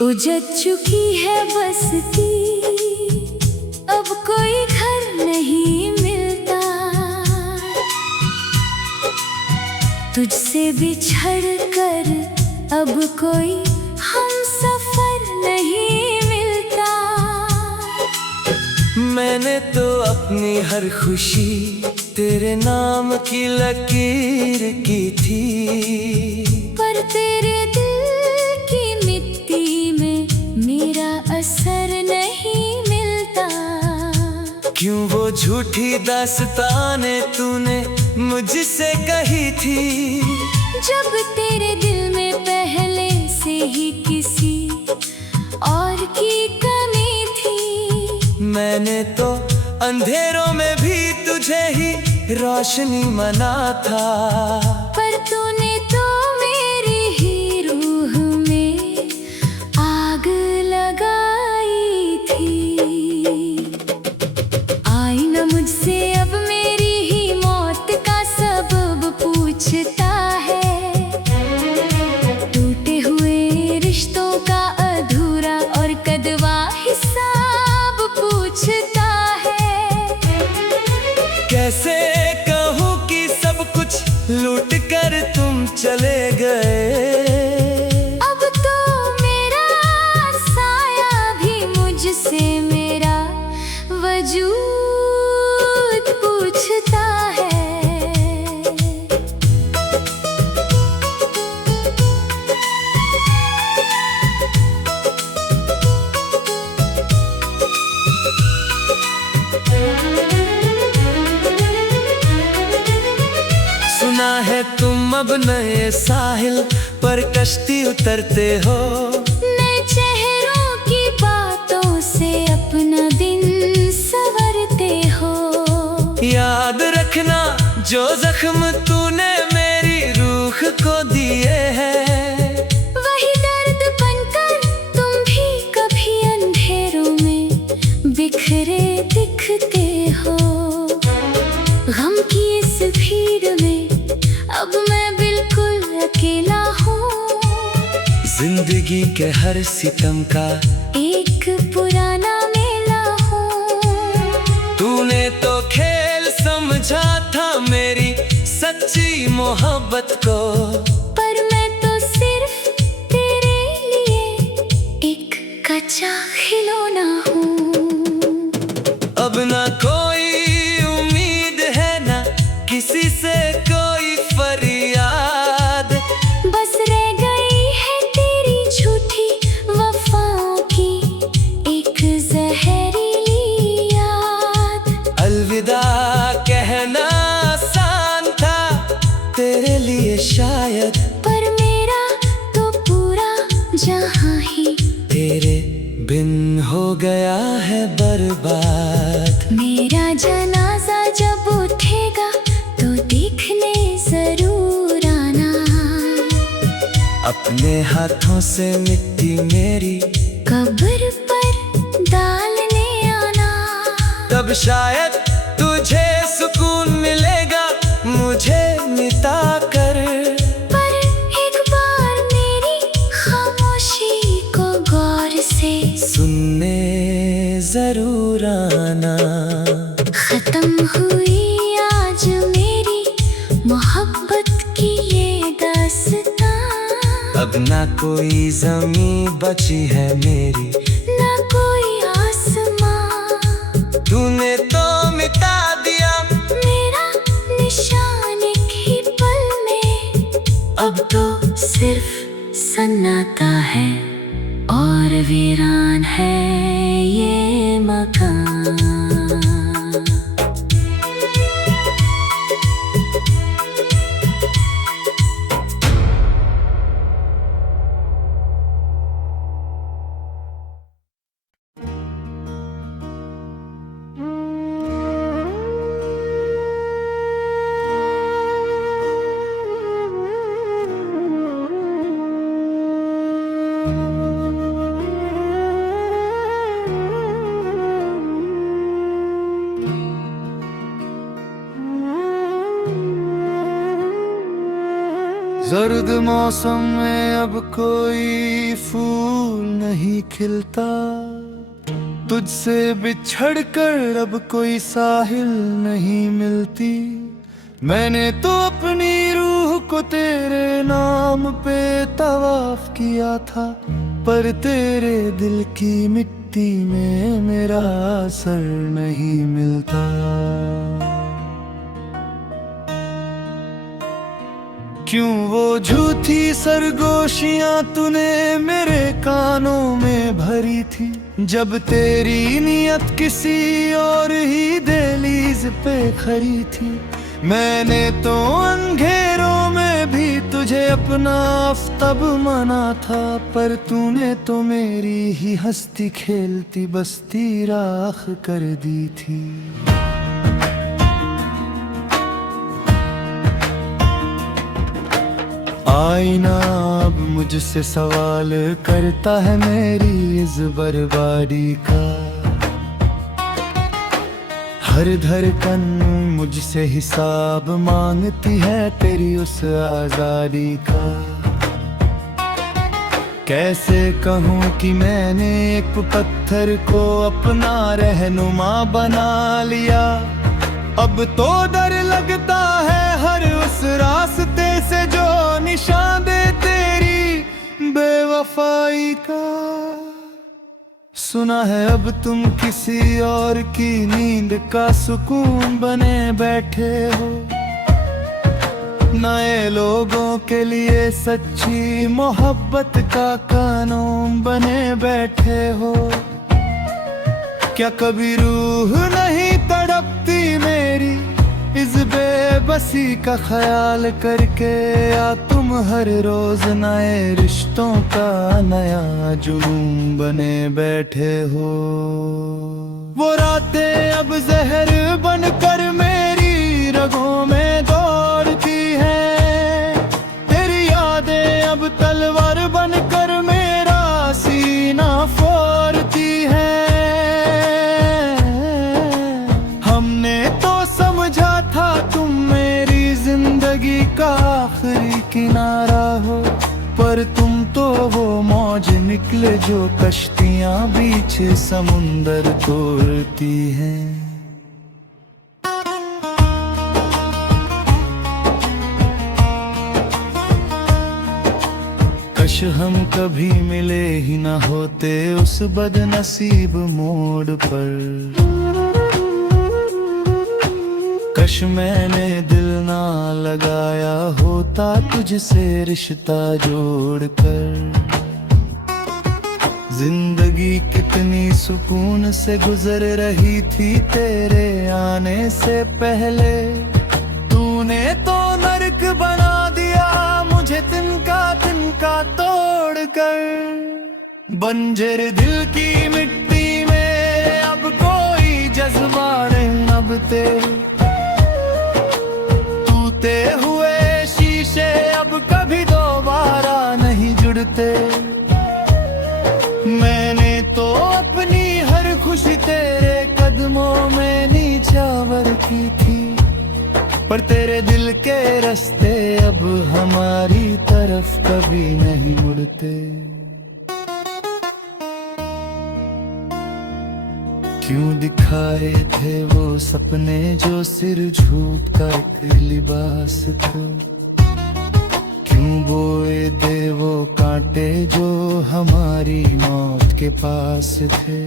उजड़ चुकी है बस्ती, अब कोई घर नहीं मिलता। तुझसे बिछड़ कर अब कोई हम सफर नहीं मिलता। मैंने तो अपनी हर खुशी तेरे नाम की लकीर की थी, पर तेरे दिल की मिट्टी में मेरा असर नहीं मिलता। क्यों वो झूठी दास्तानें तूने मुझसे कही थी, जब तेरे दिल में पहले से ही किसी और की कमी थी। मैंने तो अंधेरों में भी तुझे ही रोशनी माना था, पर तूने तो मेरी ही रूह में आग लगाई थी। आई न मुझसे अब मेरी ही मौत का सबब पूछता है, टूटे हुए रिश्तों का अधूरा और कदवा हिसाब पूछता है। कैसे कहूँ कि सब कुछ लूट कर तुम चले गए, अब तो मेरा साया भी मुझसे मेरा वजूद पूछता है। सुना है तुम अब नए साहिल पर कश्ती उतरते हो, नए चेहरों की बातों से अपना दिन संवरते हो। याद रखना जो जख्म तूने मेरी रूह को दिए हैं, वही दर्द बनकर तुम भी कभी अंधेरों में बिखरे दिखते हो। गम की इस भीड़ में अब मैं बिल्कुल अकेला हूँ, जिंदगी के हर सितम का एक पुराना मेला हूँ। तूने तो खेल समझा था मेरी सच्ची मोहब्बत को, पर मैं तो सिर्फ तेरे लिए एक कच्चा खिलौना हूँ। अब ना कोई उम्मीद है ना किसी से कोई फरियाद, बस रह गई है तेरी झूठी वफाओं की एक जहरीली याद। अलविदा कहना आसान था तेरे लिए शायद, पर मेरा तो पूरा जहां ही तेरे बिन हो गया है बर्बाद। मेरा जनाजा जब उठेगा तो देखने जरूर आना, अपने हाथों से मिट्टी मेरी कब्र पर डालने आना। तब शायद तुझे सुकून मिलेगा मुझे मिटा कर, पर एक बार मेरी खामोशी को गौर से सुनने जरूर आना। खत्म हुई आज मेरी मोहब्बत की ये दास्तां, अब ना कोई जमीन बची है मेरी, ना कोई आसमां। तूने तो मिटा दिया मेरा निशान एक ही पल में, अब तो सिर्फ सन्नाटा है और वीरान है ये मकान। जर्द मौसम में अब कोई फूल नहीं खिलता, तुझसे बिछड़ कर अब कोई साहिल नहीं मिलती। मैंने तो अपनी रूह को तेरे नाम पे तवाफ किया था, पर तेरे दिल की मिट्टी में मेरा असर नहीं मिलता। क्यों वो झूठी सरगोशियां तूने मेरे कानों में भरी थी, जब तेरी नियत किसी और ही दहलीज पे खड़ी थी। मैंने तो अंधेरों में भी तुझे अपना आफ़ताब माना था, पर तूने तो मेरी ही हंसती खेलती बस्ती राख कर दी थी। आईना अब मुझसे सवाल करता है मेरी इस बर्बादी का, हर धड़कन मुझसे हिसाब मांगती है तेरी उस आजादी का। कैसे कहूँ कि मैंने एक पत्थर को अपना रहनुमा बना लिया, अब तो डर लगता है हर उस रास्ते से जो निशान दे तेरी बेवफाई का। सुना है अब तुम किसी और की नींद का सुकून बने बैठे हो, नए लोगों के लिए सच्ची मोहब्बत का कानून बने बैठे हो। क्या कभी रूह नहीं तड़पती मेरी इस बेबसी का ख्याल करके, या तुम हर रोज नए रिश्तों का नया जुनून बने बैठे हो। वो रातें अब जहर बनकर मेरी रगों में दौड़ती हैं, तेरी यादें अब तलवार बनकर मेरा सीना फोड़ती हैं। हमने तो समझा था तुम मेरी जिंदगी का आखिरी किनारा हो, पर तुम तो वो मौज निकले जो कश्तियां बीच समुंदर तोड़ती हैं। काश हम कभी मिले ही ना होते उस बदनसीब मोड़ पर, काश मैंने दिल ना लगाया होता तुझसे रिश्ता जोड़कर। जिंदगी कितनी सुकून से गुजर रही थी तेरे आने से पहले, तूने तो नर्क बना दिया मुझे तिनका तिनका तोड़कर। बंजर दिल की मिट्टी में अब कोई जज्बा नहीं नभते, टूटे हुए शीशे अब कभी दोबारा नहीं जुड़ते। मैंने तो अपनी हर खुशी तेरे कदमों में नीचावर की थी, पर तेरे दिल के रास्ते अब हमारी तरफ कभी नहीं मुड़ते। क्यों दिखाए थे वो सपने जो सिर झूठ का एक लिबास था, क्यों बोए थे वो कांटे जो हमारी मौत के पास थे।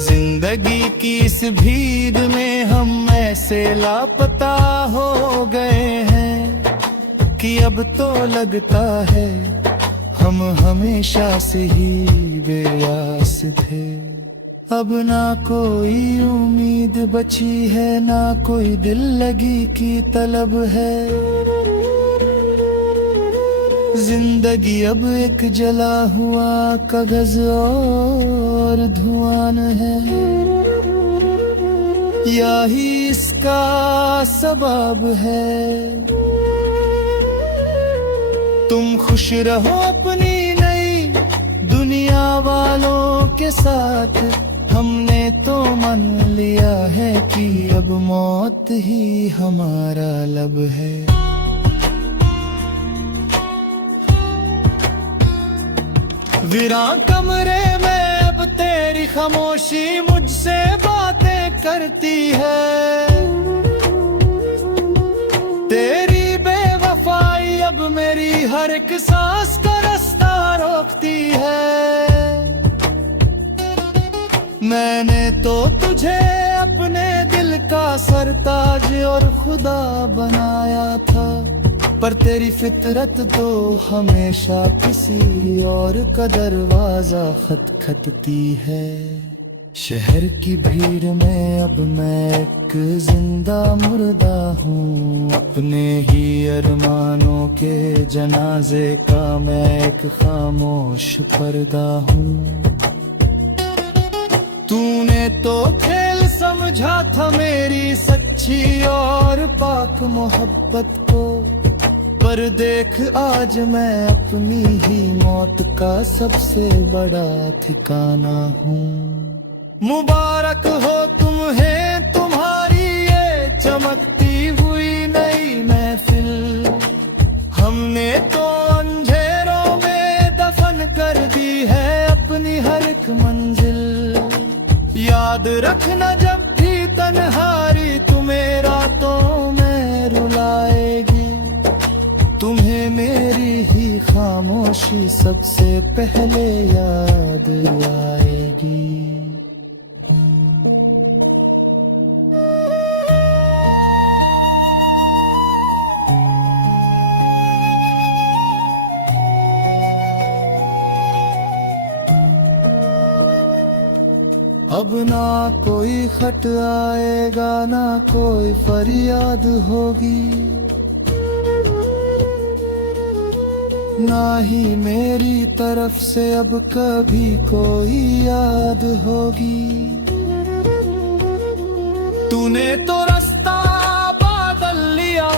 जिंदगी की इस भीड़ में हम ऐसे लापता हो गए हैं कि अब तो लगता है हम हमेशा से ही बेआस थे। अब ना कोई उम्मीद बची है, ना कोई दिल लगी की तलब है। जिंदगी अब एक जला हुआ कागज और धुआं है, यही इसका सबब है। तुम खुश रहो अपनी नई दुनिया वालों के साथ, हमने तो मान लिया है कि अब मौत ही हमारा लब है। वीरान कमरे में अब तेरी खामोशी मुझसे बातें करती है। तेरी बेवफाई अब मेरी हर एक सांस का रास्ता रोकती है। मैंने तो तुझे अपने दिल का सरताज और खुदा बनाया था, पर तेरी फितरत तो हमेशा किसी और का दरवाजा खटखटती है। शहर की भीड़ में अब मैं एक जिंदा मुर्दा हूँ, अपने ही अरमानों के जनाजे का मैं एक खामोश पर्दा हूँ। तूने तो खेल समझा था मेरी सच्ची और पाक मोहब्बत को, पर देख आज मैं अपनी ही मौत का सबसे बड़ा ठिकाना हूँ। मुबारक हो तुम्हें तुम्हारी ये चमकती हुई नई महफिल, हमने तो अंधेरों में दफन कर दी है अपनी हर एक मंजिल। याद रखना जब भी तन्हारी तुम्हें रातों में रुलाएगी, तुम्हें मेरी ही खामोशी सबसे पहले याद आएगी। अब ना कोई खत आएगा ना कोई फरियाद होगी, ना ही मेरी तरफ से अब कभी कोई याद होगी। तूने तो रास्ता बदल लिया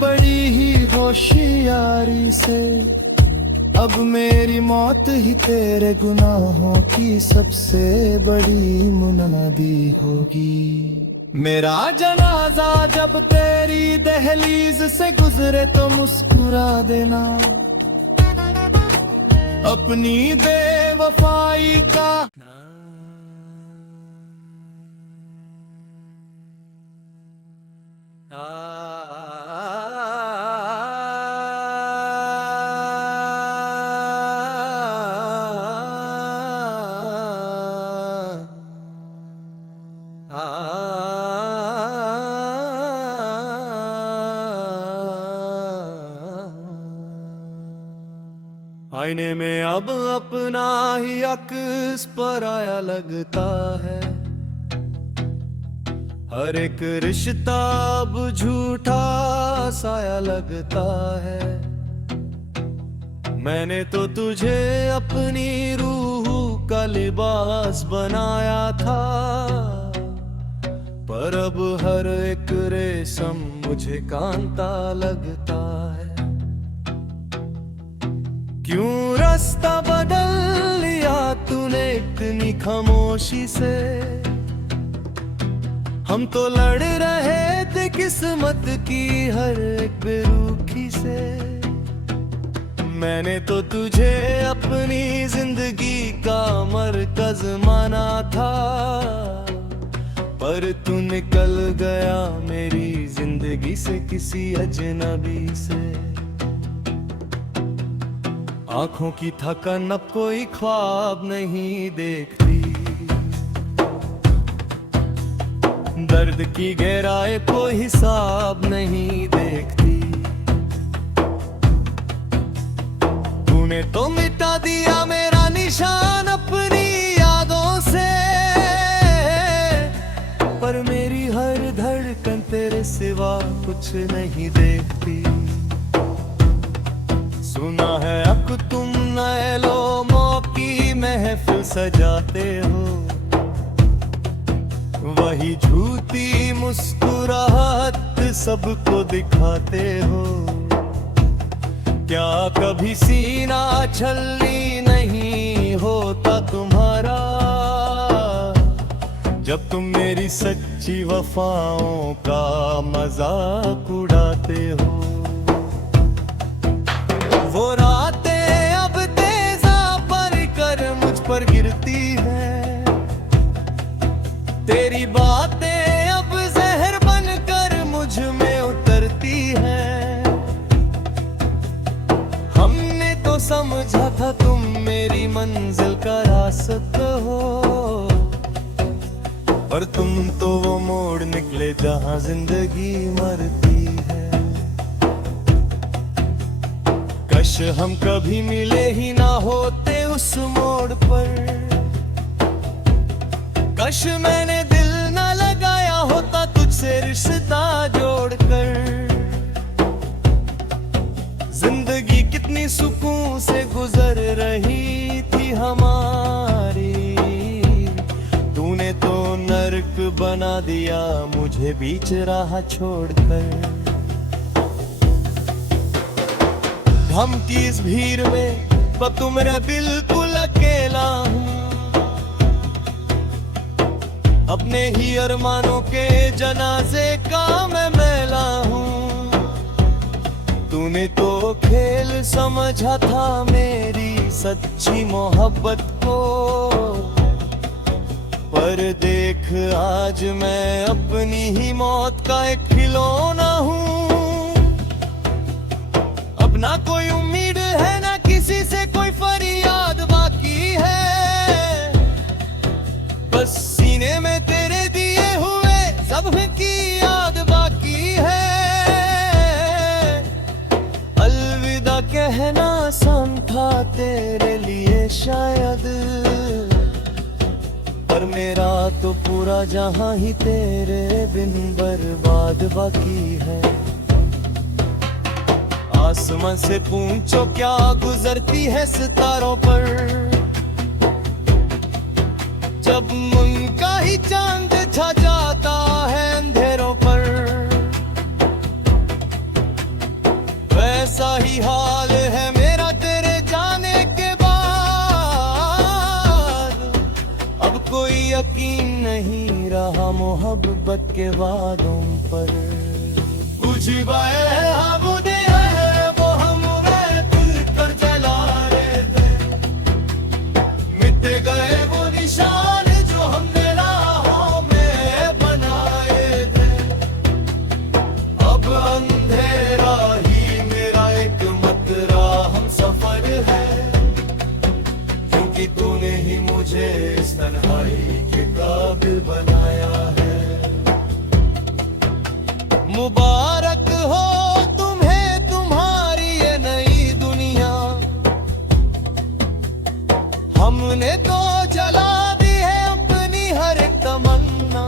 बड़ी ही होशियारी से, अब मेरी मौत ही तेरे गुनाहों की सबसे बड़ी मुनादी होगी। मेरा जनाजा जब तेरी दहलीज से गुजरे तो मुस्कुरा देना, अपनी बेवफाई का आईने में अब अपना ही अक्स पराया लगता है। हर एक रिश्ता अब झूठा साया लगता है। मैंने तो तुझे अपनी रूह का लिबास बनाया था, पर अब हर एक रेशम मुझे कांता लगता है। क्यों रास्ता बदल लिया तूने इतनी खामोशी से, हम तो लड़ रहे थे किस्मत की हर एक बेरुखी से। मैंने तो तुझे अपनी जिंदगी का मरकज माना था, पर तू निकल गया मेरी जिंदगी से किसी अजनबी से। आंखों की थकन अब कोई ख्वाब नहीं देखती, दर्द की गहराई कोई हिसाब नहीं देखती। तूने तो मिटा दिया मेरा निशान अपनी यादों से, पर मेरी हर धड़कन तेरे सिवा कुछ नहीं देखती। सुना है अब तुम नए लोगों की महफिल सजाते हो, वही झूठी मुस्कुराहट सबको दिखाते हो। क्या कभी सीना छलनी नहीं होता तुम्हारा, जब तुम मेरी सच्ची वफाओं का मजाक उड़ाते हो। वो रातें अब तेजा पर समझा था तुम मेरी मंजिल का रास्ता हो, पर तुम तो वो मोड़ निकले जहां जिंदगी मरती है। काश हम कभी मिले ही ना होते उस मोड़ पर, काश मैंने दिल ना लगाया होता तुझसे रिश्ता जोड़कर। जिंदगी कितनी सुकून से गुजर रही थी हमारी, तूने तो नर्क बना दिया मुझे बीच राह छोड़कर। हम की इस भीड़ में पर तुम मेरा बिल्कुल अकेला हूँ, अपने ही अरमानों के जनाजे का मैं मैला हूँ। तूने तो खेल समझा था मेरी सच्ची मोहब्बत को, पर देख आज मैं अपनी ही मौत का एक खिलौना हूँ। अब ना कोई उम्मीद है ना किसी से कोई फरियाद बाकी है, बस सीने में तेरे दिए हुए सब की याद बाकी है। अलविदा कहना आसान था तेरे लिए शायद, पर मेरा तो पूरा जहां ही तेरे बिन बर्बाद बाकी है। आसमां से पूछो क्या गुजरती है सितारों पर, जब उनका ही चांद छा जाता है अंधेरों पर। वैसा ही हाल है मेरा तेरे जाने के बाद, अब कोई यकीन नहीं रहा मोहब्बत के वादों पर। कुछ बाएं हम गए वो निशान जो हमने राहों में बनाए थे, अब अंधेरा ही मेरा एक मतरा हम सफर है, क्योंकि तूने ही मुझे इस तन्हाई के काबिल बनाया है। मुबारक हो तुम्हें तुम्हारी ये नई दुनिया, हमने तो जला दी है अपनी हर एक तमन्ना।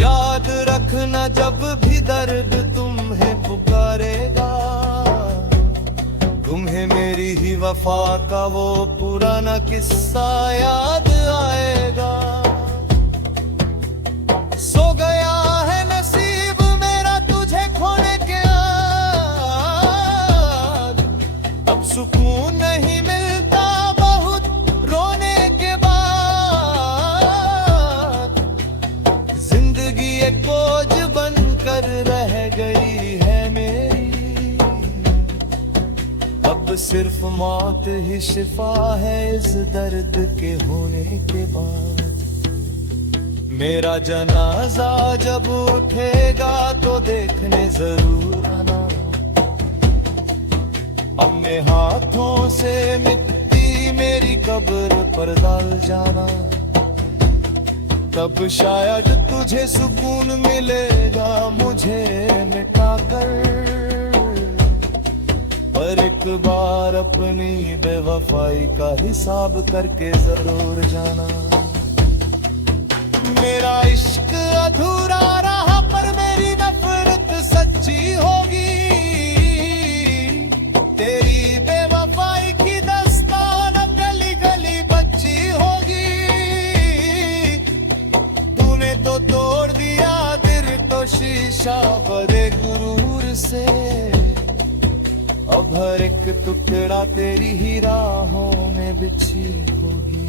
याद रखना जब भी दर्द तुम्हें पुकारेगा, तुम्हें मेरी ही वफा का वो पुराना किस्सा याद आएगा। सो गया है नसीब मेरा तुझे खोने के बाद, अब सुकून नहीं मिलता बहुत रोने के बाद। जिंदगी एक बोझ बनकर रह गई है मेरी, अब सिर्फ मौत ही शिफा है इस दर्द के होने के बाद। मेरा जनाजा जब उठेगा तो देखने जरूर आना, अपने हाथों से मिट्टी मेरी कब्र पर डाल जाना। तब शायद तुझे सुकून मिलेगा मुझे मिटाकर, पर एक बार अपनी बेवफाई का हिसाब करके जरूर जाना। मेरा इश्क अधूरा रहा पर मेरी नफरत सच्ची होगी, तेरी बेवफाई की दस्तान गली गली बच्ची होगी। तूने तो तोड़ दिया दिल तो शीशा बड़े गुरूर से, अब हर एक टुकड़ा तेरी ही राहों में बिछी होगी।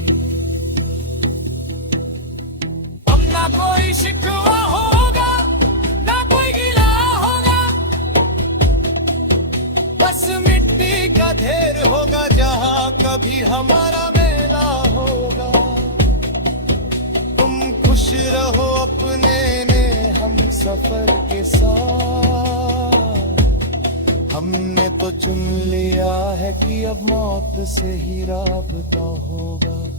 अब ना कोई शिकवा होगा ना कोई गिला होगा, बस मिट्टी का ढेर होगा जहां कभी हमारा मेला होगा। तुम खुश रहो अपने में हम सफर के साथ, हमने तो चुन लिया है कि अब मौत से ही राबता होगा।